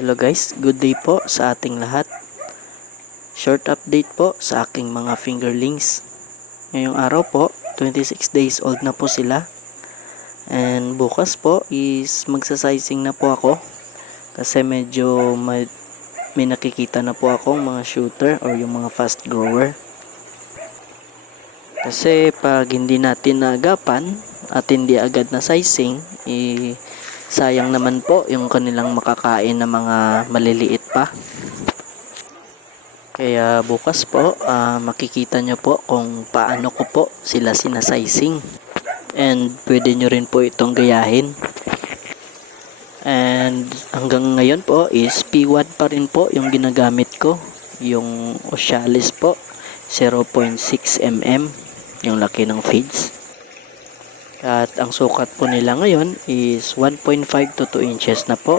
Hello guys, good day po sa ating lahat. Short update po sa aking mga fingerlings. Ngayong araw po, 26 days old na po sila. And bukas po is magsasizing na po ako. Kasi medyo may nakikita na po akong mga shooter or yung mga fast grower. Kasi pag hindi natin naagapan at hindi agad na sizing, sayang naman po yung kanilang makakain na mga maliliit pa. Kaya bukas po, makikita nyo po kung paano ko po sila sinasizing. And pwede nyo rin po itong gayahin. And hanggang ngayon po is P1 pa rin po yung ginagamit ko. Yung Ocealis po, 0.6 mm, yung laki ng feeds. At ang sukat po nila ngayon is 1.5 to 2 inches na po.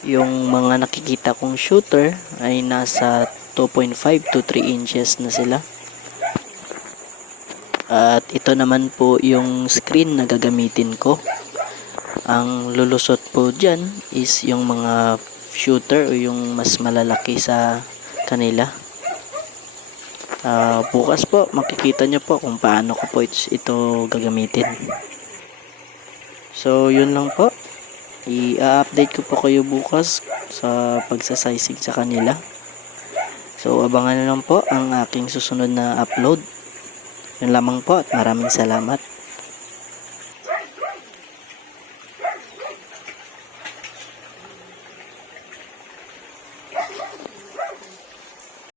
Yung mga nakikita kong shooter ay nasa 2.5 to 3 inches na sila. At ito naman po yung screen na gagamitin ko. Ang lulusot po dyan is yung mga shooter o yung mas malalaki sa kanila. Bukas po makikita nyo po kung paano ko po ito gagamitin. So yun lang po, i-update ko po kayo bukas sa pagsasizing sa kanila. So abangan na lang po ang aking susunod na upload. Yun lamang po at maraming salamat.